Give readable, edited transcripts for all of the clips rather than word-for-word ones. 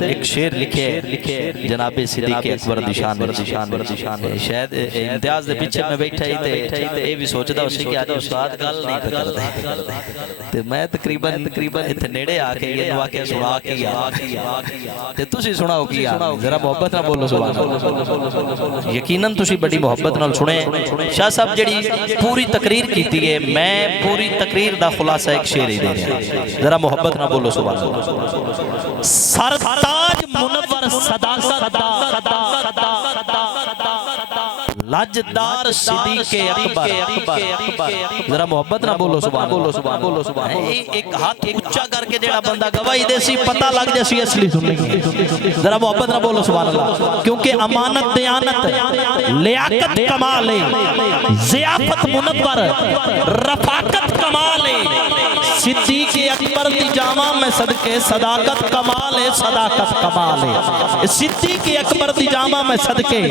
ایک شعر لکھے جناب صدیق اکبر دی شان شاید امتیاز دے پیچھے میں بیٹھا ہی تے اے بھی سوچدا اسی کہ آج استاد گل نہیں کردے تے میں تقریباً اتنے نیڑے آ کے یہ واقعہ سنا کیا تے تسی سناؤ کیا ذرا محبت نہ بولو سبحان اللہ یقیناً تسی بڑی محبت نال سنے شاہ صاحب جڑی پوری تقریر کیتی ہے میں پوری تقریر دا خلاصہ ایک شعر ہی دے رہا ذرا محبت نہ بولو سبحان اللہ سرتاج منور صداقت لاجدار صدیق اکبر ذرا محبت نہ بولو سبحان ایک ہاتھ اونچا کر کے جڑا بندہ گواہی دے سی پتہ لگ جے سی اصلی سننے کی ذرا محبت نہ بولو سبحان اللہ کیونکہ امانت دیانت لیاقت کمال ہے ضیافت منور رفاقت کمال ہے صدیق اکبر دی جامع میں صدقے صداقت کمال ہے صداقت کمال ہے صدیق اکبر دی جامع میں صدقے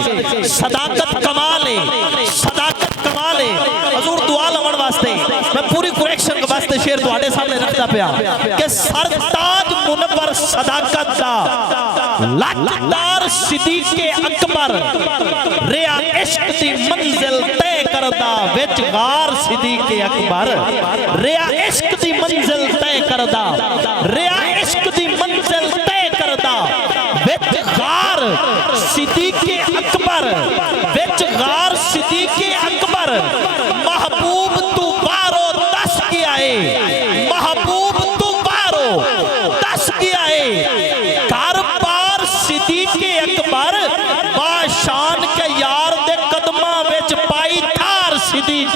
صداقت کمال ہے صداقت کمال ہے حضور دعا لون واسطے میں پوری کریکشن کے واسطے شعر تواڈے سامنے رکھتا پیا کہ سرتاج منور صداقت دا لاجدار صدیق اکبر ریا عشق دی منزل طے کردہ وچ غار صدیق اکبر ریا عشق دی منزل طے کردہ ریا عشق دی منزل طے کردہ وچ غار صدیق اکبر وچ غار صدیق اکبر محبوب تو بارو دس کیا ہے محبوب تو بارو دس کیا ہے کاربار صدیق اکبر باشان کے یار دے قدمہ وچ پائی تھار صدیق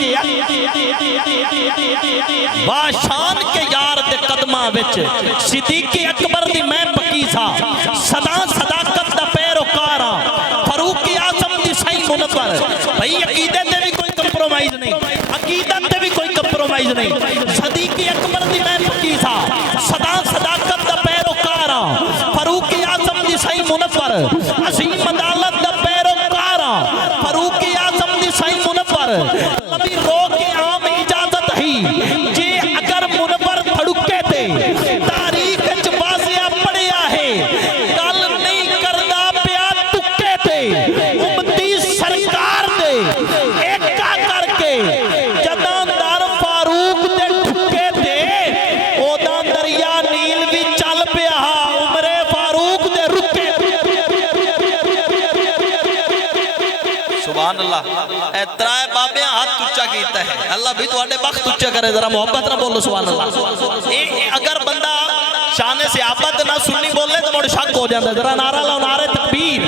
باشان کے یار دے قدمہ وچ صدیق اکبر دی میں پکی سا صداقت دا پیروکارا فاروق اعظم دی صحیح منور بھئی عقیدے تے بھی کوئی کمپرومائز نہیں عقیدت تے بھی کوئی کمپرومائز نہیں صدیق اکبر دی میں پکی سا صداقت دا پیروکارا فاروق اعظم دی صحیح منور عظیم عدالت دا پیروکارا فاروق اعظم دی صحیح منور نبی رو کے عام اجازت ہی جے اگر منور تھڑکے تے تاریخ اچ واضح پڑیا ہے گل نہیں کردہ پیا ٹکے تے امتی سرکار دے ایکا کر کے جدان در فاروق دے ٹھکے تے اودان دریا نیل بھی چل پیا عمر فاروق دے رکے سبحان اللہ اے ترائے بابے ہاتھ اونچا کیتا ہے اللہ بھی تو آنے بخت اونچا کرے ذرا محبت نہ بولو سبحان اللہ اگر بندہ شان سے آباد نہ سنی بولنے تو موڑے شک ہو جاندہ ذرا نعرہ لاؤ نعرہ تکبیر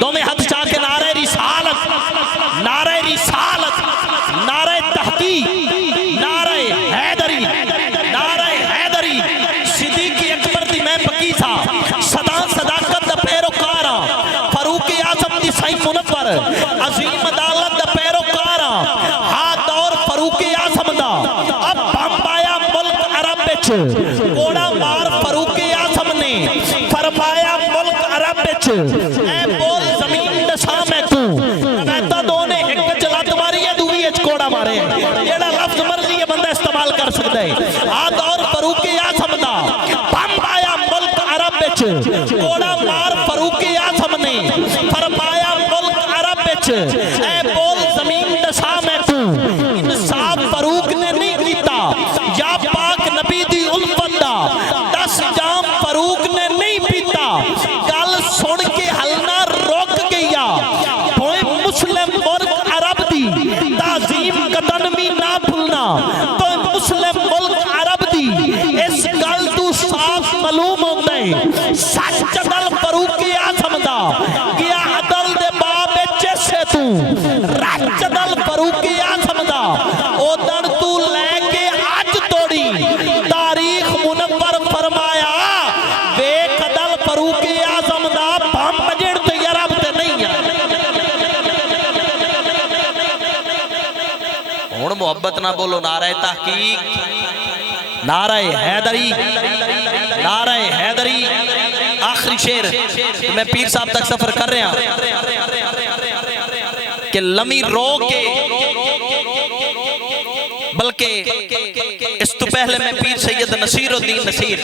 دو میں ہاتھ چاہ کے نعرہ رسالت نعرہ تحقیق نعرہ حیدری صدیق اکبر دی میں پکی سا صداقت دا پیروکارا فاروق اعظم دی صحیح منور عظیم عدالت دا پیروکارا ہاتھ دور فاروق اعظم دا اب بمبایا ملک عرب بچ کوڑا مار فاروق اعظم نے فرمایا ملک عرب بچ اے بول زمین دسا میں تو کہتا دو نے ایک جلا تمہاری ہے دوی اچ کوڑا مارے ایڑا لفظ مرضی ہے بندہ استعمال کر سکتا ہے ہاتھ دور فاروق اعظم دا بمبایا ملک عرب بچ کوڑا مار فاروق اعظم نے فرمایا ملک عرب بچ اے بول زمین دسا میں تو انصاف فاروق نے نہیں کیتا یا پاک نبی دی الفت دا 10 جام فاروق نے نہیں پیتا گل سن کے ہلنا روک گیا بھوئے مسلم ملک عرب دی تعظیم قدن بھی نہ بھولنا تو مسلم ملک عرب دی اس گل تو صاف معلوم ہوتا ہے سچ عدل فاروق اعظم دا گیا عدل دے باب جیسے تو رچ عدل فاروق اعظم دا او دن تو لے کے آج توڑی تاریخ منور فرمایا ویک عدل فاروق اعظم دا بم بجڑ تو یرب تے نہیں ہے ہون محبت نہ بولو نعرہ تحقیق نعرہ حیدری آخری شعر میں پیر صاحب تک سفر کر رہے ہیں کہ لمی رو کے بلکہ اس تو پہلے میں پیر سید نصیر الدین نصیر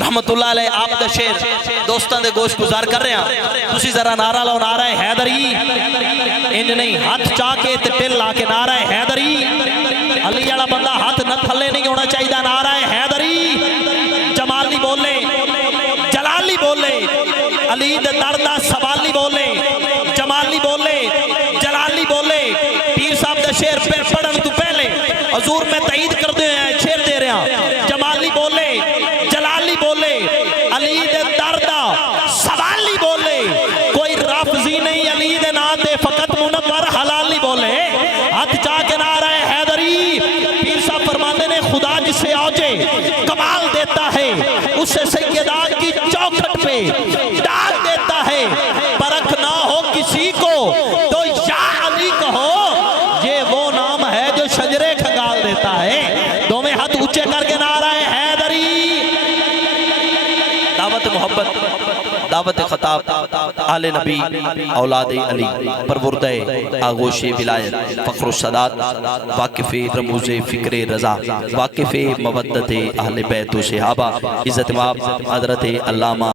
رحمت اللہ علیہ آپ دا شیر دوستان دے گوش گزار کر رہے ہیں. تسی ذرا نعرہ لو نعرہ حیدری انج نہیں ہاتھ چاہ کے تے ٹل لا کے نعرہ حیدری علی والا بندہ ہاتھ نہ تھلے نہیں ہونا چاہیے. نعرہ حیدری جمالی بولے جلالی بولے علی دے دردہ سوالی بولے جمالی بولے جلالی بولے. پیر صاحب دے شیر پہ پڑھن تو پہلے حضور میں تائید کر دے ہیں شیر دے رہے ہیں. جمالی بولے جلالی بولے علی دے دردہ سوالی بولے کوئی رافضی نہیں علی دے ناتے فقط منور حلالی بولے. ہاتھ چاہ کے نعرہ حیدری. پیر صاحب فرماتے نے خدا جسے آجے کمال دیتا ہے اسے سیدات کی چوکھٹ پہ ڈال دیتا ہے. پرکھ نہ ہو کسی کو تو یا علی کہو یہ وہ نام ہے جو شجرے کھنگال دیتا ہے. دو میں ہاتھ اونچے کر کے نعرہ حیدری. دعوت محبت دعوت خطاب آل نبی اولاد علی پروردہ آغوش ولایت فخر السادات واقف رموز فکر رضا واقف مودت اہل بیت و صحابہ عزت مآب حضرت علامہ